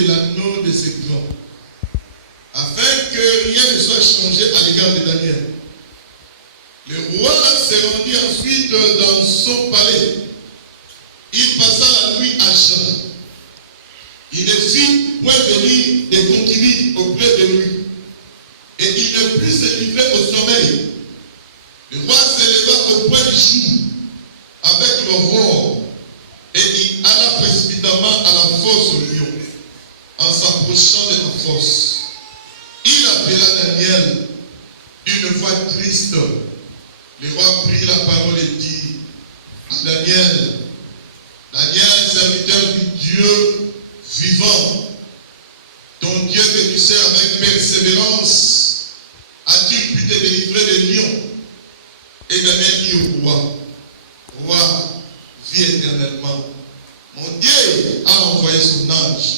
de l'anneau de ses glands, afin que rien ne soit changé à l'égard de Daniel. Le roi se rendit ensuite dans son palais. Il passa la nuit à jeun. Il ne fit point venir des concubines auprès de lui, et il ne put se livrer au sommeil. Le roi se leva au point du jour avec l'aurore, et il alla précipitamment à la fosse au lion. En s'approchant de la fosse, il appela Daniel d'une voix triste. Le roi prit la parole et dit à Daniel, Daniel, serviteur du Dieu vivant, ton Dieu que tu sers avec persévérance, a-t-il pu te délivrer des lions? Et Daniel dit au roi, roi, vis éternellement. Mon Dieu a envoyé son ange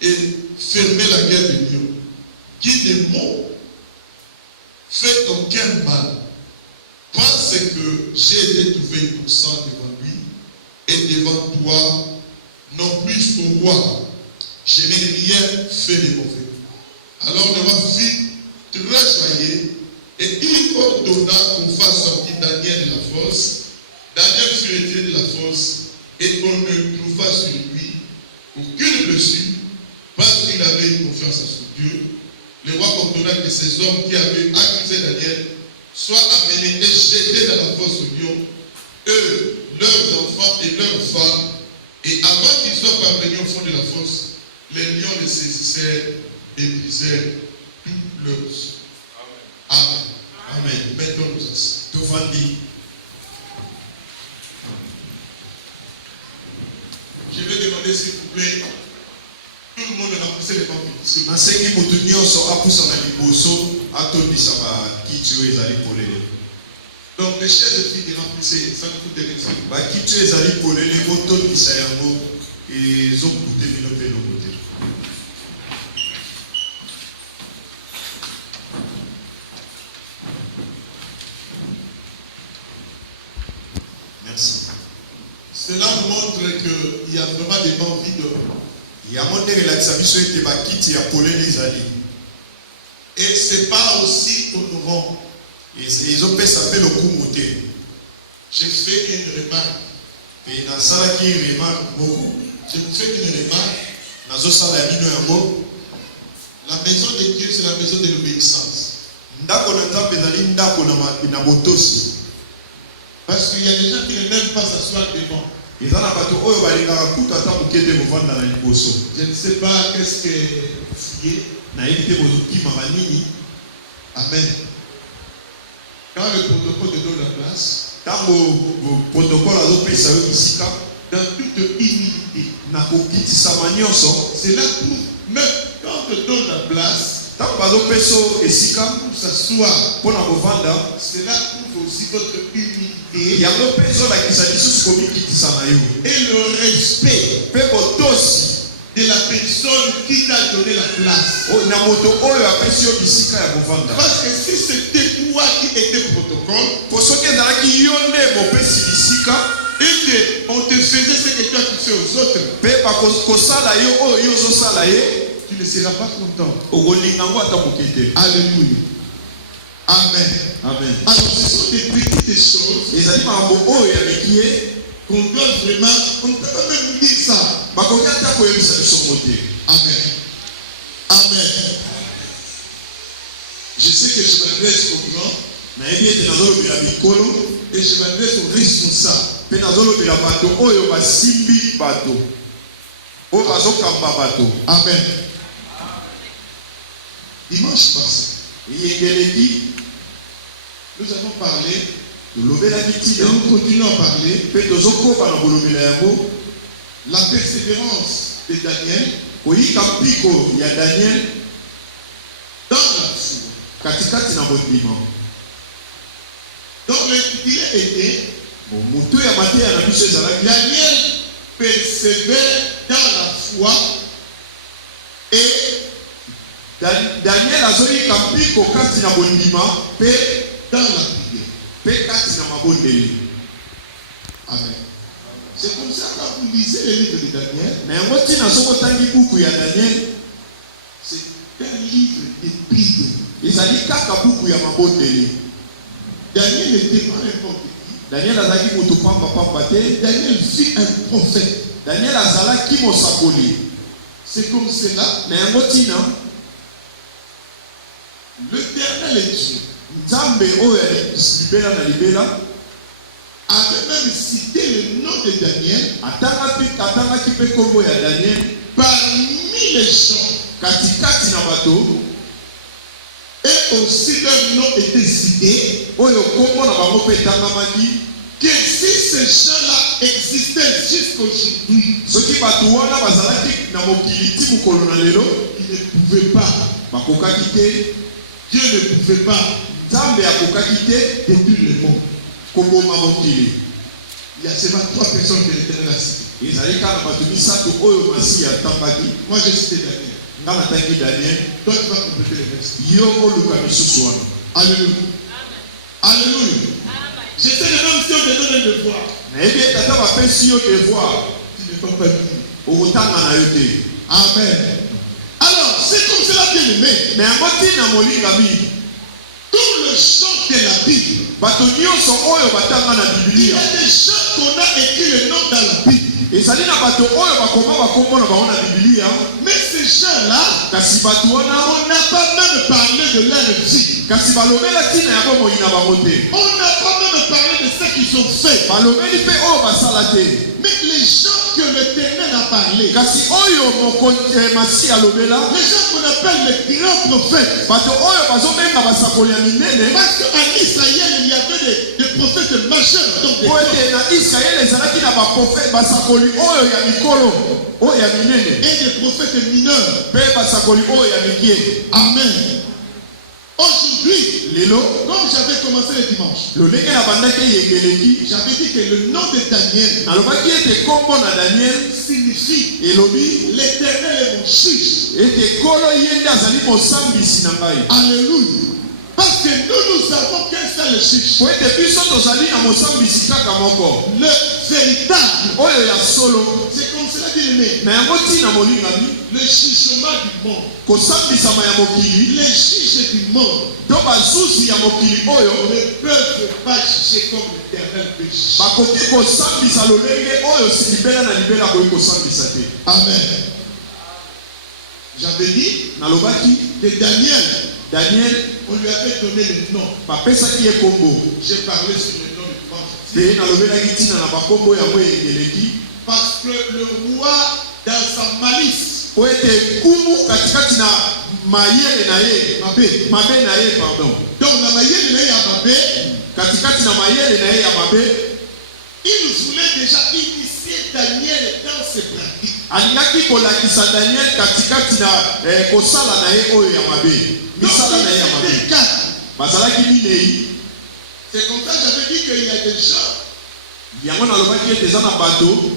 et fermé la gueule des lions, qui ne m'ont fait aucun mal, parce que j'ai été trouvé innocent devant lui et devant toi, non plus au roi. Je n'ai rien fait de mauvais. Alors le roi fut très joyeux et il ordonna qu'on fasse sortir Daniel de la fosse. Daniel fut retiré de la fosse et on ne trouva sur lui aucune blessure parce qu'il avait une confiance à son Dieu. Le roi ordonna que ces hommes qui avaient accusé Daniel soient amenés et jetés dans la fosse au lion, eux, leurs enfants et leurs femmes, et avant qu'ils soient parvenus au fond de la fosse, les lions les saisissèrent et brisèrent tous leurs os. Amen. Amen. Mettons-nous assis. Je vais demander s'il vous plaît, tout le monde a poussé les papiers. Donc les chaises filles remplissées, ça nous coûte des Merci. Cela nous montre qu'il y a vraiment des bancs vides. Et c'est pas aussi honorant. J'ai fait une remarque. Je vous fais une remarque. La maison de Dieu, c'est la maison de l'obéissance. Parce qu'il y a des gens qui ne m'aiment pas s'asseoir devant. Je ne sais pas qu'est-ce que vous fuyez. Amen. Quand le protocole te donne la place, dans toute humilité, cela prouve, même quand on te donne la place, pour s'asseoir, cela prouve aussi votre humilité et le respect de la personne qui t'a donné la place. Parce que si c'était toi qui étais protocole, et qu'on te faisait ce que toi tu fais aux autres, tu ne seras pas content. Alléluia. Amen. Amen. Alors ce sont des petites choses qu'on doit vraiment, on ne peut pas même dire ça. Amen. Amen. Je sais que je m'adresse aux grands et je m'adresse aux responsables. Amen. Dimanche passé, nous avons parlé et nous continuons à parler la persévérance de Daniel dans la foi. Donc l'intitulé était Daniel persévère dans la foi et Daniel azoli kampiko kati na bondima pe dans la prière. pe kati na mabondeli. Amen. C'est comme ça quand vous lisez le livre de Daniel. Mais Daniel, c'est un livre de Bible. Daniel n'était pas n'importe qui. Daniel Daniel fut un prophète. Daniel azalaki mosakoli. C'est comme cela. Mais yango tina l'Éternel est Dieu. Nzambe oyo libela na libela avait même cité le nom de Daniel. Atangaki pe kombo ya Daniel parmi les gens. Katikati na bato. Et aussi leur nom était cité. Oyo kombo na bango pe tangamaki. Que si ces gens-là existaient jusqu'aujourd'hui, ceux qui batouana bazalaki na mokili ti mukolo na lelo, ils ne pouvaient pas. Bakokaki te. Dieu ne pouvait pas. Nzambe akokaki te détruire le monde. Koboma mokili. Il y a seulement 3 personnes que l'Éternel a citées. Ezali kaka bato misato oyo masi atangaki. Moi j'ai cité Daniel. Ngana tangi Daniel. Toi tu vas compléter les restes. Yo oluka misusu wana. Alléluia. Alléluia. J'étais le même si on te donne un devoir. Mais bien tata va faire si on devoir. Tu ne peux pas dire. Okotanga na yo te. Amen. Alors c'est comme cela bien aimé. Mais angoti na molinga bi. Tout le chant de la Bible. Bato nyonso oyo batanga na Il y Biblia. a des gens qu'on a écrit le nom dans la Bible. Ezali na bato oyo bakoma bakombo na bango na Biblia. Mais ces gens-là, Kasi bato wana on n'a pas même parlé de leur vie. kasi balobela tina ya bomoi na bango te. On n'a pas même parlé de ce qu'ils ont fait. Balobeli pe oyo basala te. Mais les gens que l'Éternel a parlé, Kasi oyo mokonzi masi alobela. les gens qu'on appelle les grands prophètes. Bato oyo bazobenga basakoli ya minene. Parce qu'en Israël, il y avait des prophètes majeurs. Donc des Oyo te na Israël ezalaki na baprofete basakoli oyo ya mikolo oyo ya minene. et des prophètes mineurs. Pe basakoli oyo ya mikie. Amen. Aujourd'hui, Lelo comme j'avais commencé le dimanche, lolenge na bandaki yekeleki. j'avais dit que le nom de Daniel Alobaki ete kombo na Daniel signifie elobi l'Éternel est mon juge. ete kolo ye nde azali mosambisi na ngai. Alléluia. Parce que nous avons qu'un seul juge. Po ete biso tozali na mosambisi kaka moko. Le véritable. Oyo ya solo. C'est comme cela qu'il est. Na yango ntina molingami. Le jugement du monde. Kosambisama ya mokili. Les juges du monde. To bazuzi ya mokili oyo Ne peuvent pas juger comme l'Éternel peut juger. bakoki kosambisa lolenge oyo si libela na libela koyi kosambisa te. Amen. J'avais dit Nalobaki que Daniel on lui avait donné le nom. bapesaki ye kombo. J'ai parlé sur le nom du dimanche. Te nalobelaki ntina na bakombo yango ekeleki. Parce que le roi, dans sa malice, Po ete kumu katikati na mayele na ye mabe na ye pardon. donc la mayele na Yamabe, Katikati na mayele na ye ya mabe il voulait déjà initier Daniel dans ses pratiques. alingaki kolakisa Daniel katikati na kosala na ye oyo ya mabe. Donc Misala na ye ya il mabe. était 4. Bazalaki minei. C'est comme ça que j'avais dit qu'il y a des gens Yango nalobaki ete eza na bato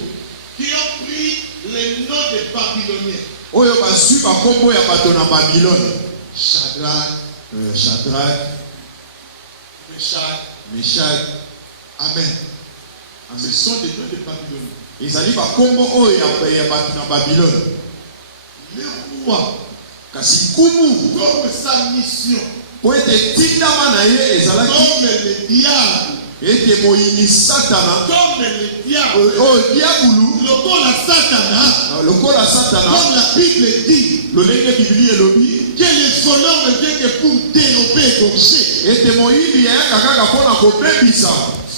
qui ont pris les noms des Babyloniens. oyo bazwi bakombo ya bato na Babylone. Shadrach, Shadrach, Meshach. Amen. Ce sont des noms de Babylone. Ezali bakombo oyo ya bato na Babylone. Le roi, Kasi kumu comme sa mission, po ete tindama na ye ezalaki comme le diable, ete moyini satana comme le diable, oyo diabulu lokola satana comme la Bible dit, lolenge Biblia elobi que les voleurs ne viennent que pour dérober, égorger, ete moyibi yayaka kaka mpona kobebisa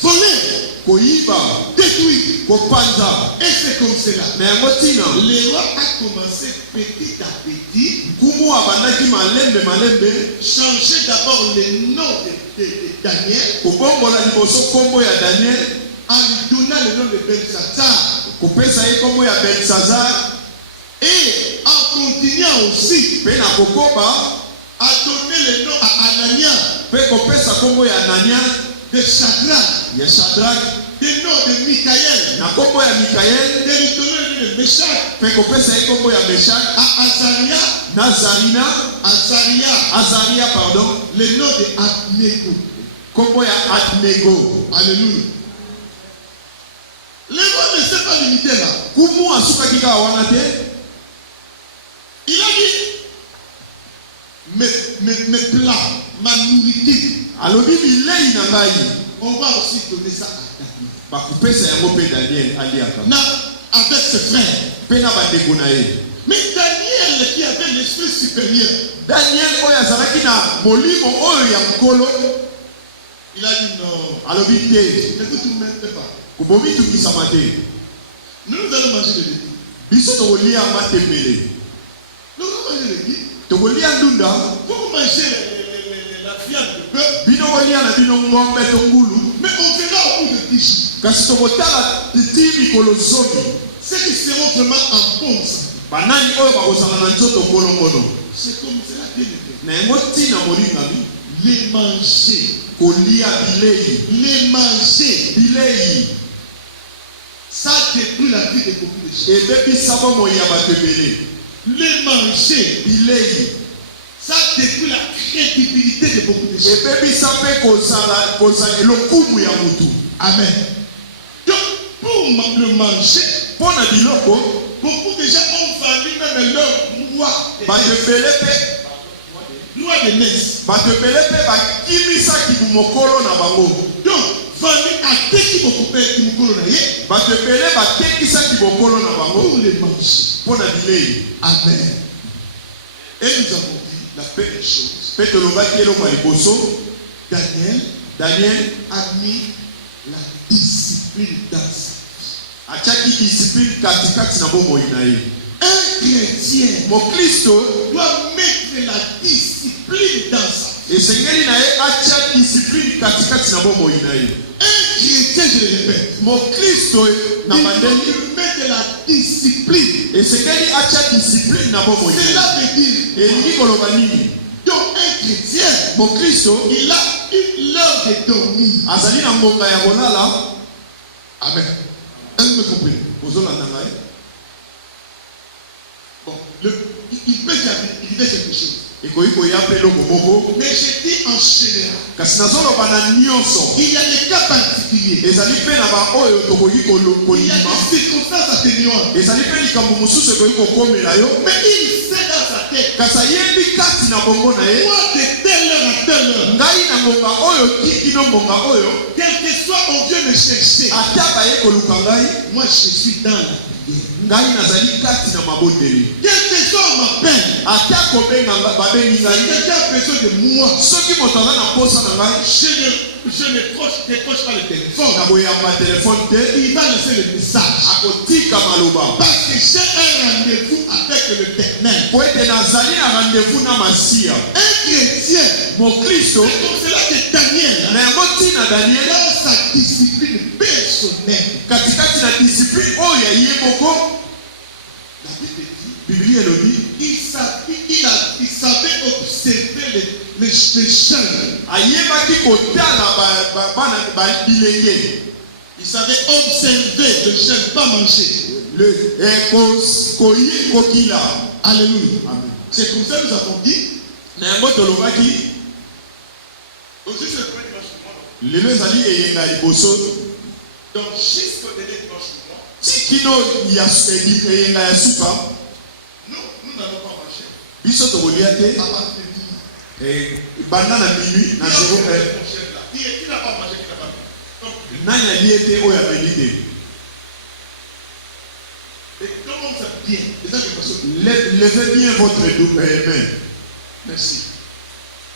voler, koyiba détruire. kopanza. Et c'est comme cela. Na yango ntina Le roi a commencé petit à petit, nkumu abandaki malembe changer d'abord le nom de Daniel, kobongola liboso kombo ya Daniel, en lui donnant le nom de Belshazzar. kopesa ye kombo ya Belsazar, Et en continuant aussi mpe na kokoba à donner le nom à Anania, mpe kopesa kombo ya Anania, de Shadrach, ya Shadrach, le nom de Michaël, na kombo ya Mikael, de lui donner le nom de Meshach, mpe kopesa ye kombo ya Meshach, à Azaria, Azaria pardon, le nom de Abnego. kombo ya Abnego. Alléluia. Le roi ne sait limité là. Kumu asuka kika wanate. Il a dit, mes plats, ma nourriture, Alors bilei na ngai. on va aussi donner ça à Daniel. Bakupesa yango pe Daniel aliaka. Avec ses frères. Pe na bandeko na ye. Mais Daniel qui avait l'esprit supérieur, Daniel oyo azalaki na molimo oyo ya mkolo. il a dit non. Alors te. Ne vous tourmentez pas. Kubomi tukisama te. Nous allons manger le légumes. Biso tokolia matembele. Nous allons manger le légumes. Tokolia ndunda. Vous mangez la viande de bœuf. Bino kolia na bino ngombe tongulu. Mais on verra au bout de 10 jours. Kasi tokotala titi mikolo zomi. Ceux qui seront vraiment en bonne santé. Banani oyo bakozala na nzoto kolongono. C'est comme cela bien élevé. Na yango ntina molingami. Les manger. Kolia bilei. Les manger. Bilei. Ça détruit la vie de beaucoup de gens. Ebebisa bomoi ya bato ebele. Les manger. Bilei. Ça détruit la crédibilité de beaucoup de gens. Ebebisa mpe kozala lokumu ya mutu. Amen. Donc, pour le manger, Mpo na biloko, beaucoup de gens ont vendu même leur loi. bato ebele mpe Loi de naissance. bato ebele mpe bakimisaki mokolo na bango. Donc, vendu à teki beaucoup de mokolo na ye. Bato ebele batekisaki bokolo na bango Pour les manger. mpo na bilei. Amen. Et nous avons dit la première chose. Mpe tolobaki eloko ya liboso, Daniel a mis la discipline dans sa vie. atiaki discipline katikati na bomoi na ye. Un chrétien Mokristo doit mettre la discipline dans sa vie. esengeli na ye atia discipline katikati na bomoi na ye. Un chrétien, je le répète, Mokristo na il bandeli faut mettre la discipline. esengeli atia discipline na bomoi na ye. Cela veut dire, Elingi koloba nini? donc un chrétien, Mokristo il a une heure de dormir. azali na ngonga ya kolala. Amen. Est-ce que vous comprenez? Ozolanda ngai. Bon, il peut y arriver quelque chose. Ekoki koya mpe eloko moko. Mais je dis en général, Kasi nazoloba na nyonso. il y a des cas particuliers. Ezali mpe na baoyo tokoki Il y a kolima. des circonstances atténuantes. Ezali mpe likambo mosusu ekoki kokomela yo. Mais il sait dans sa tête, Kasi ayebi kati na bongo na ye. moi de telle heure à telle heure, Ngai na ngonga oyo kino ngonga oyo. quel que soit, on vient me chercher. Ata baye koluka ngai. Moi, je suis dans la prière. Ngai nazali kati na mabondeli. Quel que soit on m'appelle, Ata kobenga babengi si ngai. quelqu'un a besoin de moi, Soki moto aza na posa na ngai. je ne décroche pas le téléphone. Na koyamba telefone te. Il va laisser le message. Akotika maloba. Parce que j'ai un rendez-vous avec l'Éternel. Po ete nazali na rendez-vous na Masia. Un chrétien, Mokristo c'est comme cela que Daniel, na yango ntina Daniel dans sa discipline personnelle, katikati na discipline oyo ya ye moko. la Bible dit, Biblia elobi il savait observer les jeunes. ayebaki kotala bana bilenge. Il savait observer les jeunes, pas manger. Kokila. Alléluia. Amen. C'est comme ça que nous avons dit. Na yango tolobaki Aussi, c'est le premier dimanche du mois. lelo ezali eyenga liboso Donc, jusqu'au dernier dimanche du mois, ti kino eyenga ya suka nous n'allons pas marcher. biso tokolia te À partir de minuit. banda na minuit na 0 heure. Qui n'a pas mangé, qui n'a pas bu. Donc, Nani alie te oyo ameli te. et comment ça bien? Les gens qui passent. Levez bien votre main. Merci.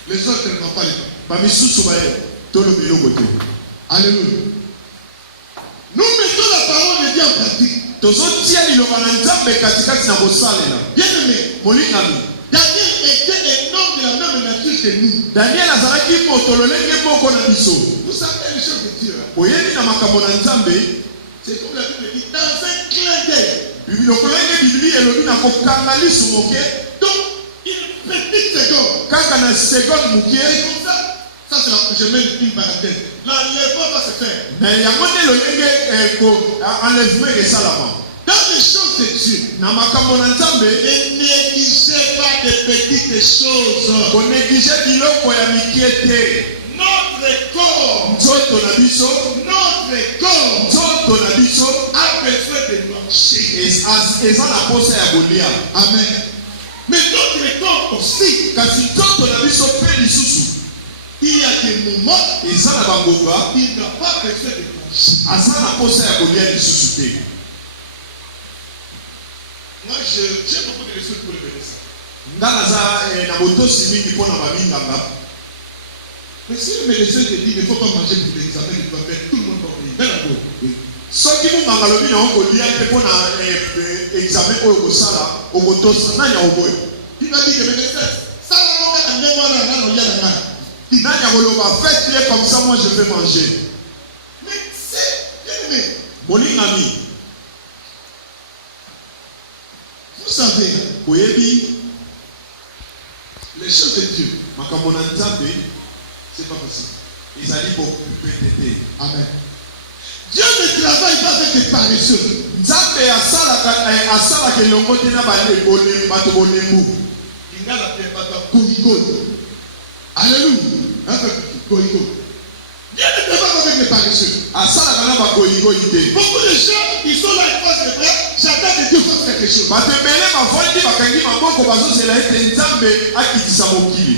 Les autres ne vont pas les faire. Bamisusu baye tolobi eloko te. Alléluia. Nous mettons la parole de Dieu en pratique. Tozotia liloba na Nzambe katikati na kosalela. Bien aimé, Molingami. Daniel était un homme de la même nature que nous. Daniel azalaki moto lolenge moko na biso. Vous savez les choses de Dieu. Oyebi na makambo na Nzambe. C'est comme la Bible dit, dans un clin d'œil. Biloko Biblia elobi na kokanga lisu moke. Donc, une petite seconde. Kaka na seconde moke. Et comme ça, c'est je mets une parenthèse. L'enlèvement va se faire. Na yango te lolenge ko enlèvement esalama. Dans les choses de Dieu, Na makambo na Nzambe. ne négligez pas de petites choses. Konéglige biloko ya mikie te. Notre corps, Nzoto na biso. notre corps Nzoto na biso. a besoin de eza na posa ya kolia. Amen. Mais notre corps aussi, kasi nzoto na biso mpe lisusu il y a des moments eza na bangoka il n'a pas besoin de manger. aza na posa ya kolia lisusu te. Moi, j'ai beaucoup de ressources pour le médecin. nga naza na botosi mingi mpo na baminganga. Mais si le médecin te dit qu'il ne faut pas manger pour l'examen, il va faire tout le monde va payer. Même la pauvre. soki munganga lobi na okolia te mpo na examen oyo kosala okotosa nani akoboya. Il va dire que le médecin, ça va pas amener moi dans le lien. nani akoloba faites-le comme ça moi je vais manger. Mais c'est bien aimé. molingami Vous savez, boyebi les choses de Dieu. makambo na nzambe c'est pas facile ezali bopete te. Amen. Dieu ne travaille pas avec des paresseux. nzambe asalaka elongo te na bato bolembu. Il y a la pierre goïgoi. Alléluia. Un peu goïgoi. Dieu ne travaille pas avec des paresseux. asalaka na bagoigoi te. Beaucoup de gens, ils sont là, ils passent les bras, j'attends que Dieu fasse quelque chose. bato ebele bavandi bakangi maboko bazozela ete nzambe akitisa mokili.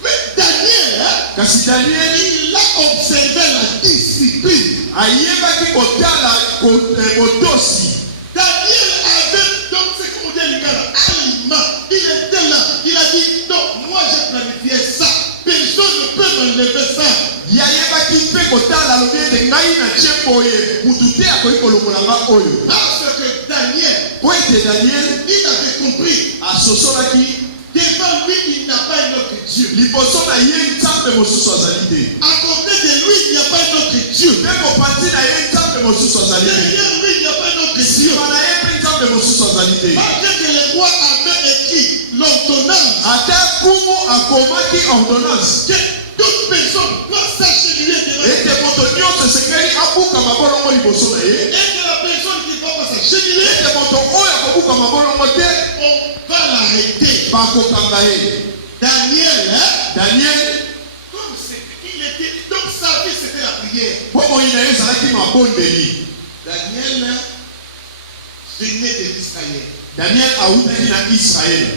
Mais Daniel, kasi danieli il a observé la discipline. ayebaki kotala botosi. Daniel avait, donc c'est comme on dit aliment. Il était là, il a dit, non, moi j'ai planifié ça. Personne ne peut m'enlever ça. yayebaki mpe kotala alobi ete ngai na tie boye mutu te akoki kolongolanga oyo. Parce que Daniel, po ete daniel il avait compris. asosolaki Devant lui, il n'a pas un autre Dieu. liboso na ye nzambe mosusu azali te. À côté de lui, il n'y a pas un autre Dieu. mpe mopanzi na ye nzambe mosusu azali te. Derrière lui, il n'y a pas un autre Dieu. nsima na ye mpe nzambe mosusu azali te. Malgré que les rois avaient écrit l'ordonnance ata kumu akomaki ordonnance que toute personne doit s'agenouiller devant ete Dieu. moto nyonso esengeli abukama bolongo liboso na ye. Et que la personne qui ne va pas s'agenouiller, ete moto oyo akobukama bolongo te on va l'arrêter. bakokanga ye. Daniel, daniel comme il était, donc sa vie c'était la prière. bomoi na ye ezalaki mabondeli. Daniel venait de l'Israël. daniel awutaki na israele.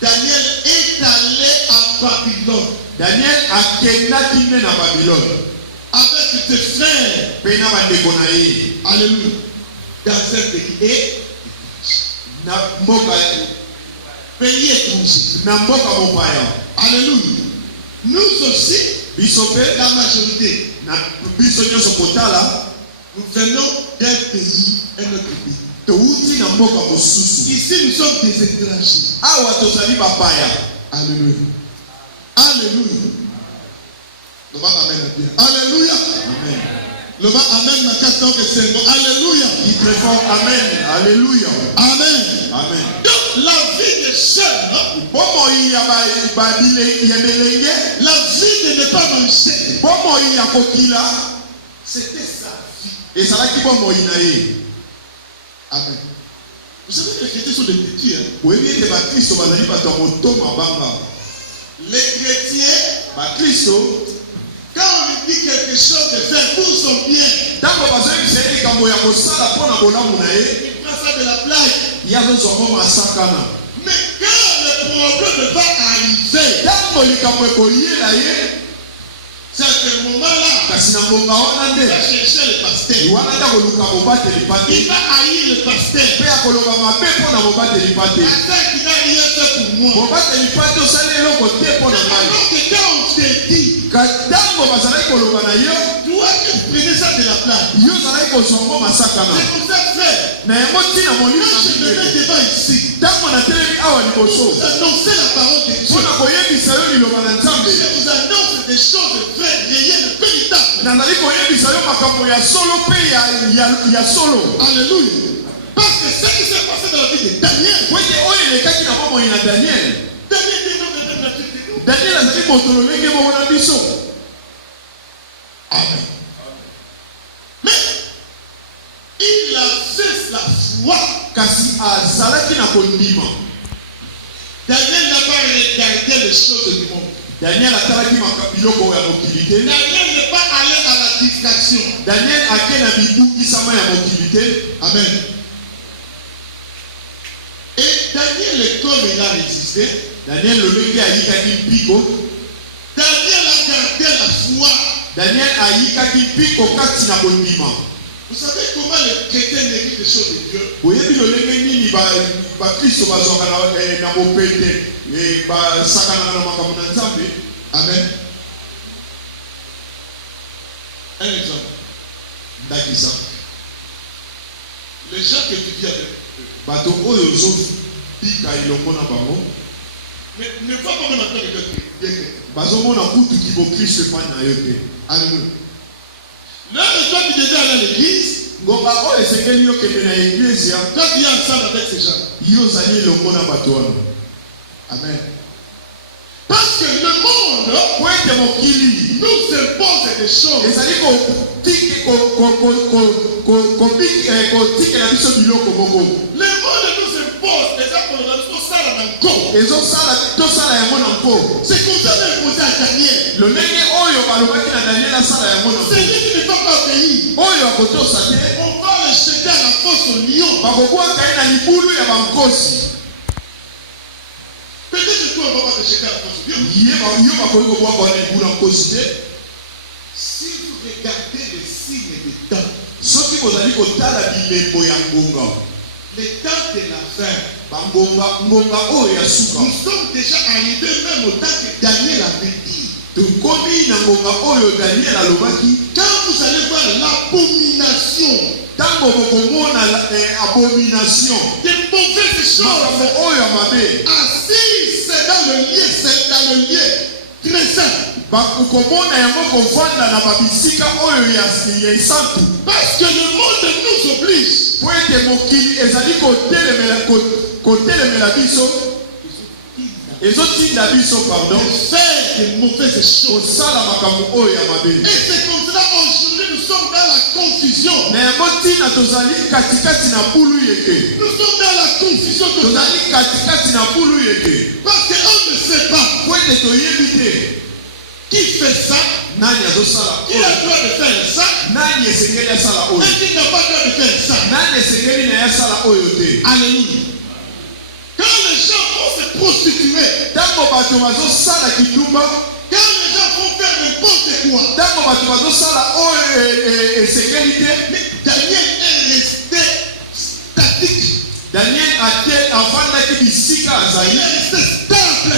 Daniel est allé à Babylone daniel akendaki nde na babilone avec ses frères. mpe na bandeko na ye Alléluia. Dans un pays na mboka étranger. na mboka mopaya. Alléluia. Nous aussi, biso mpe la majorité, na biso nyonso kotala nous venons d'un pays, un autre pays. touti na mboka mosusu. Ici, nous sommes des étrangers. awa tozali bapaya. Alléluia. Alléluia. Le bas amen bien. Alléluia. amen. Le bas amen ma carte que c'est bon. Alléluia. Dis très fort amen. alléluia. Amen. amen. Donc, la vie des jeunes, bomoi ya belenge, la vie de ne pas manger, bomoi ya kokila c'était sa vie. ezalaki bomoi na ye. Amen. Vous savez que les chrétiens sont des petits. oyebi ete bakristo bazali bato ya moto mabanga. Les chrétiens, bakristo quand on lui dit quelque chose de faire pour son bien, ntango bazoyebisa ye likambo ya kosala mpo na bolamu na ye il prend ça de la blague. ye azozwamo masakana. Mais quand le problème va arriver, ntango likambo ekoyela ye c'est à ce moment-là, kasi na ngonga wana il va nde chercher le pasteur. wana nde akoluka mobateli pa Il te va haïr le pasteur. mpe akoloba mabe mpo na mobateli pa te. Pasteur qui n'a rien fait pour moi. mobateli pa te osali eloko te mpo na ngai. Alors que quand on te dit, ntango bazalaki koloba na yo toi tu prenais ça de la blague. yo ozalaki kozwango masakana C'est pour ça frère, na yango ntina quand molimo je me mets devant ici, ntango natelemi awa liboso vous annoncez la parole de mpo Dieu. na koyebisa yo liloba na nzambe. Je vous annonce des choses vraies, réelles, véritables. nazali koyebisa yo makambo ya solo mpe ya solo. Alléluia. Parce que ce qui s'est passé dans la vie de Daniel, po ete oyo elekaki na bomoi na daniel. Daniel était dans le même nature que nous. daniel azali moto lolenge moko na biso. Amen. Mais il avait la foi. kasi azalaki na kondima. Daniel n'a pas regardé les choses du monde. daniel atalaki biloko ya mokili te. Daniel n'est pas allé à la distraction. daniel ake na bibukisama ya mokili te. Amen. Et Daniel, comme il a résisté, Daniel lolenge ayikaki mpiko. Daniel a gardé la foi. Daniel ayikaki mpiko kati na bondima. Vous savez comment les chrétiens méritent les choses de Dieu? Boyebi lolenge nini bakristo bazwaka na bopete basakanaka na makambo na Nzambe. Amen. Un exemple. Ndakisa. Les gens que tu vis avec, bato oyo ozobika elongo na bango ne vois pas comment on entend les gens. bazomona kutu kibokristo epai na yo te. Alléluia. Là, toi qui devais aller à l'église, ngomba oyo esengeli yo kende na eglise, toi qui es ensemble avec ces gens. yo ozali elongo na bato wana. Amen. Parce que le monde po ete mokili nous impose des choses. ezali kotikela biso biloko moko. Le monde nous impose des actes pour ça dans le corps. tosala yango na nko. C'est comme ça qu'on a imposé à Daniel. lolenge oyo balobaki na Daniel asala yango na nko. C'est lui qui ne va pas obéir. oyo akotosa te. On va le jeter à la fosse au lion. bakobwaka ye na libulu ya bankosi. Peut-être que toi, on va pas te jeter à la fosse au lion. yo bakoki kobwaka wana libulu ya nkosi te. Si vous regardez les signes des temps, soki bozali kotala bilembo ya ngonga, les temps de la fin, ngonga oyo ya suka, nous sommes déjà arrivés même au temps que Daniel avait dit. tokomi na ngonga oyo Daniel alobaki. Quand vous allez voir l'abomination, ntango bokomona abomination, des mauvaises choses makambo oyo amabe assises dans le lieu très saint. bakomona yango kovanda na babisika oyo ya esantu. Parce que le monde nous oblige. po ete mokili ezali kotelemela biso, ezotinda biso pardon, Faire des mauvaises choses. kosala makambo oyo ya mabe. Et c'est comme cela aujourd'hui nous sommes dans la confusion. na yango ntina tozali katikati na bulu yeke. Nous sommes dans la confusion totale. tozali katikati na bulu yeke. Parce qu'on ne sait pas po ete toyebi te qui fait ça, nani azosala qui a le droit de faire ça, nani esengeli asala oyo, et qui n'a pas le droit de faire ça. nani esengeli na ye asala oyo te. Alléluia. Quand les gens vont se prostituer, ntango bato bazosala kitumba, quand les gens vont faire n'importe quoi, ntango bato bazosala oyo esengeli te, mais Daniel est resté statique. Daniel avandaki bisika Il azali, est resté stable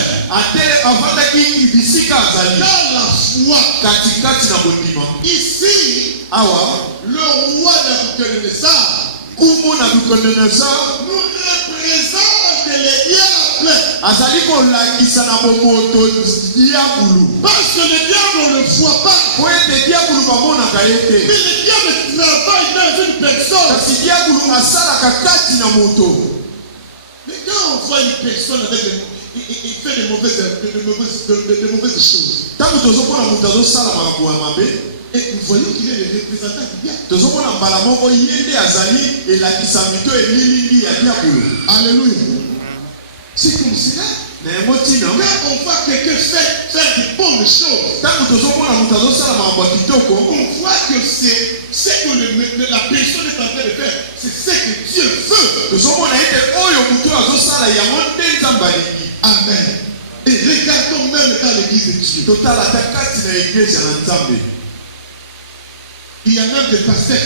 avandaki bisika azali dans la foi. katikati na bondima. Ici, awa le roi Nabuchodonosor kumu Nabucodonosor nous représente le diable. azali kolakisa na bomoto diabulu. Parce que le diable ne le voit pas. po ete diabulu bamonaka ye Mais te, le diable travaille dans une personne. kasi diabulu asalaka kati na moto. Mais quand on voit une personne avec il fait de mauvaises choses. ntango tozomona moto azosala makambo ya mabe, Et nous voyons qu'il est le représentant du diable. tozomona mbala moko ye nde azali elakisa mito elilingi ya diabulu. Alléluia. C'est comme cela. na yango ntina Quand on voit quelqu'un faire de bonnes choses, ntango tozomona moto azosala makambo ya kitoko, on voit que c'est ce que la personne est en train de faire. C'est ce que Dieu veut. tozomona ete oyo moto azosala yango nde Nzambe alingi. Amen. Et regardons même dans l'église de Dieu. totala ata kati na eglise na Nzambe. Il y a même des pasteurs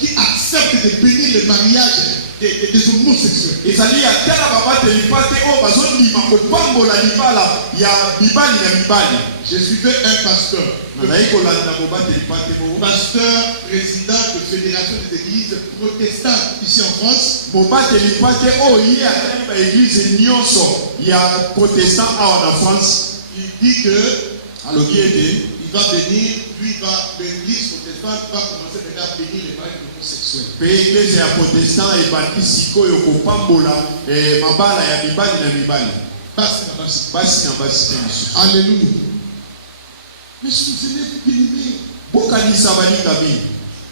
qui acceptent de bénir le mariage des homosexuels. ezali atala babateli mpa te oyo bazondima kopambola libala ya mibali na mibali. Je suivais un pasteur. nazali kolanda mobateli mpa te moko, Pasteur président de Fédération des églises protestantes ici en France. mobateli mpa te oyo ye atali baeglize nyonso ya protestant awa na France. Il dit que alobi ete il va venir, l'église protestante va commencer maintenant à bénir les mariages homosexuels. mpe eglize ya protestant ebandi sikoyo kopambola mabala ya mibali na mibali, Basi na basi. basi na basi te lisusu. Alléluia. Mais je vous ai bien. bokanisa balingami,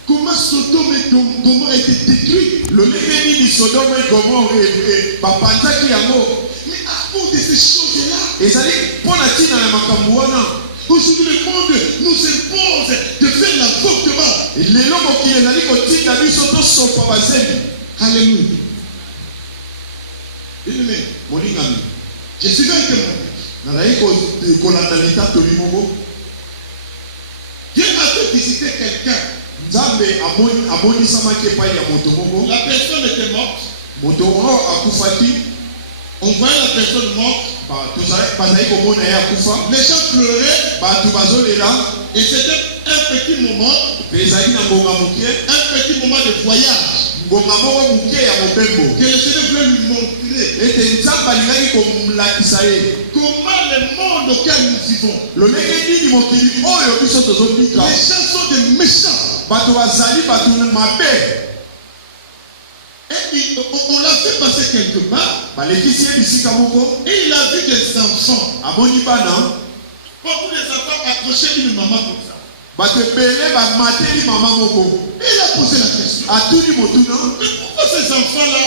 Comment Sodome et Gomorrhe a été détruit? lolenge nini Sodome et Gomorrhe bapanzaki yango. Mais à cause de ces choses-là, ezali mpo na ntina ya makambo wana. aujourd'hui le monde nous impose de faire l'avortement. lelo mokili ezali kotinda biso tosopa bazemi. Alléluia. molingami Je suis un témoignage. nazali kolanda litato limongo Dieu a fait visiter quelqu'un. nzambe amonisamaki epai ya moto moko La personne était morte. moto oyo akufaki On voyait la personne morte. bazali komona ye akufa Les gens pleuraient. bato bazolela Et c'était un petit moment. mpe ezali na ngonga moke Un petit moment de voyage. ngonga moko moke ya mobembo Que le Seigneur voulait lui montrer. ete nzambe alingaki komulakisa ye Comment le monde auquel nous vivons. lolenge nini mokili oyo biso tozobika Les gens sont des méchants. bato bazali bato mabe Et on l'a fait passer quelque part. balekisi ye bisika moko Et il a vu des enfants. amoni bana Beaucoup des enfants accrochaient une maman comme ça. bato ebele bamateli mama moko Et il a posé la question. atuni motuna Mais pourquoi ces enfants-là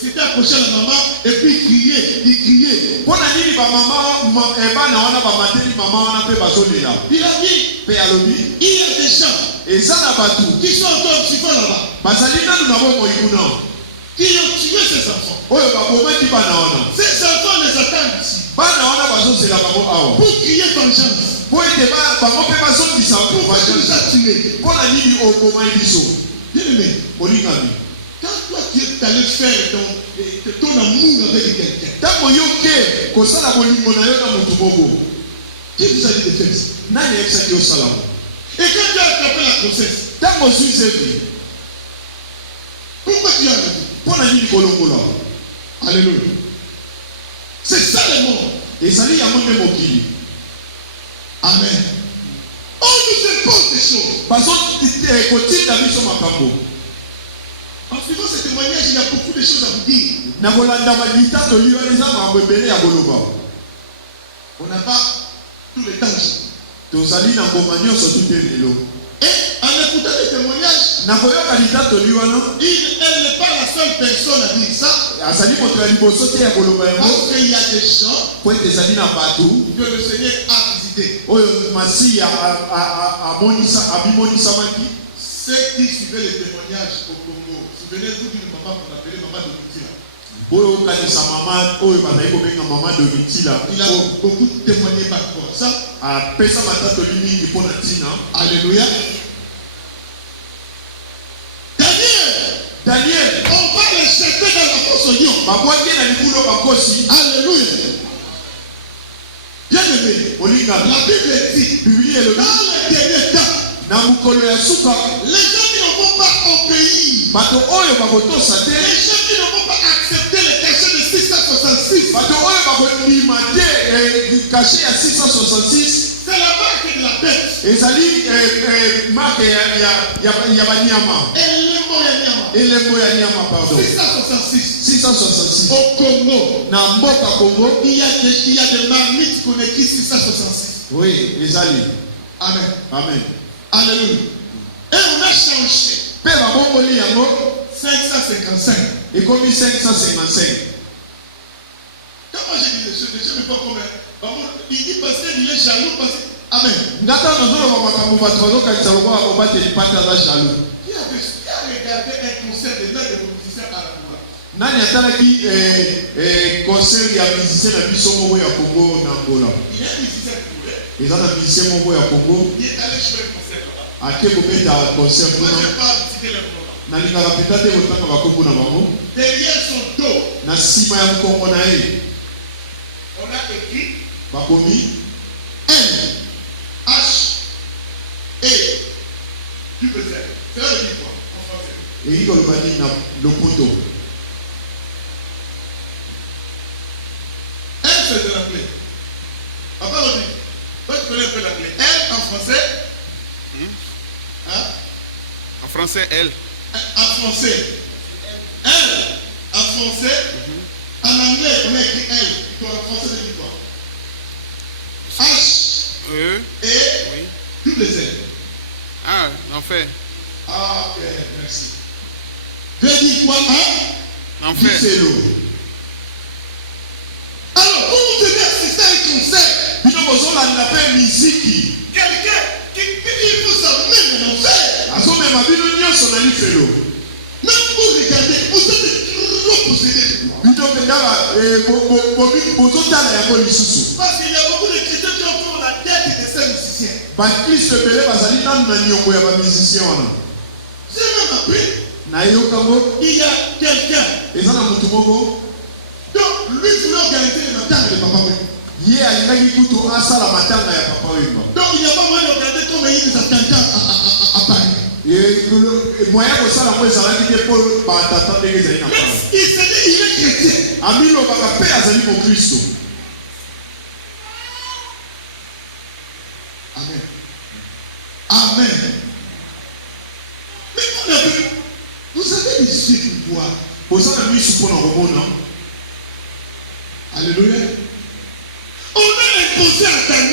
s'étaient accrochés à la maman et puis ils criaient. mpona nini bana wana bamateli mama wana mpe bazolela Il a dit, mpe alobi il y a des gens eza na bato qui sont encore vivants là-bas, bazali nanu na bomoi kuna qui ont tué ces enfants. oyo babomaki bana wana Ces enfants les attendent ici bana wana bazozela bango awa pour crier vengeance. po ete bango mpe bazongisa Pourquoi tu nous as tués? mpona nini obomai biso Bien-aimé, molingami quand toi tu es allé faire ton amour avec quelqu'un, ntango yo ke kosala bolingo na yo na motu moko qui vous a dit de faire ça? nani ayebisaki osala ngo Et quand tu as attrapé la grossesse, ntango ozwi nzembe pourquoi tu as arrêté? mpona nini kolongola Alléluia. C'est ça le monde. ezali yango nde mokili Amen. On nous impose des choses. bazokotinda biso makambo En suivant ce témoignage, il y a beaucoup de choses à vous dire. na kolanda malitato liyo eza makambo ebele ya koloba On n'a pas tout le temps. tozali na ngoma nyonso tute lelo Et en écoutant les témoignages, na koyoka litato liyo wana elle n'est pas la seule personne à dire ça. azali moto ya liboso te ya koloba yango Parce qu'il y a des gens po ete ezali na bato que le Seigneur a visités. oyo masiya abimonisamaki Ceux qui suivaient les témoignages au Congo, souvenez-vous d'une maman qu'on appelait maman de Mutila. oyo okanisa mama oyo bazali kobenga mama domitila Il a beaucoup témoigné par rapport à ça. apesa matatoli mingi mpo na ntina Alléluia. daniel On va les jeter dans la fosse au lion. babwaki na likulo bakosi Alléluia. Bien-aimé, molingami la Bible dit, biblia elobi dans les derniers temps, na mokolo ya suka les gens qui ne vont pas obéir, bato oyo bakotosa te les gens qui ne vont pas accepter le cachet de 666, bato oyo bakondima te kashe ya 666 c'est la marque de la bête. ezali marke ya banyama elembo ya nyama pardon 666. 666 Au Congo, na mboka Congo il y a des marmites qu'on écrit 666. oui ezali Amen. amen Alléluia. Et on a changé. mpe babongoli yango 555. ekomi 555 Quand moi j'ai dit les choses, les gens me font comme il dit parce qu'il est jaloux, parce que. Amen. ngata nazoloba makambo bato bazokanisa lokola kobateli pati aza jaloux Qui a regardé un concert de l'un de nos musiciens à Angola? nani atalaki concert ya musicien na biso moko ya Congo na Angola Il y a un musicien qui voulait. eza na musicien moko ya Congo Il est allé jouer un concert là-bas. ake kobeta concert Moi, je kuna n'ai pas visité le moment. nalingaka mpenza te kotanga bakombo na bango Derrière son dos, na nsima ya mokongo na ye on a écrit bakomi N, H, E. Tu peux faire. C'est là le livre quoi, en français. eyi koloba nini na lopoto N, c'est de l'anglais. Papa le dit. Toi, tu connais un peu l'anglais. N en français. Hein? En français, elle. En français. L en français. En anglais, on a écrit L. En français, c'est quoi? H, E. E, Oui. double Z. Ah, l'enfer. Ah, ok, merci. Veut dire quoi, hein? L'enfer. Felo Alors, vous devez assister à un concert. bino bozolanda mpe miziki Quelqu'un qui dit vous amène en enfer. azomema bino nyonso na lifelo Même vous regardez, vous êtes trop possédés Parce qu'il y a beaucoup de chrétiens qui ont la tête de ces musiciens. J'ai même appris. Il y a quelqu'un. Donc, lui voulait organiser le matin de papa. Donc, il n'y a pas moyen d'organiser comme il y a des attentats à Paris. Il s'est dit, il est chrétien. Amen. Amen. Mais vous avez des yeux qui voient. Alléluia. On a imposé à Daniel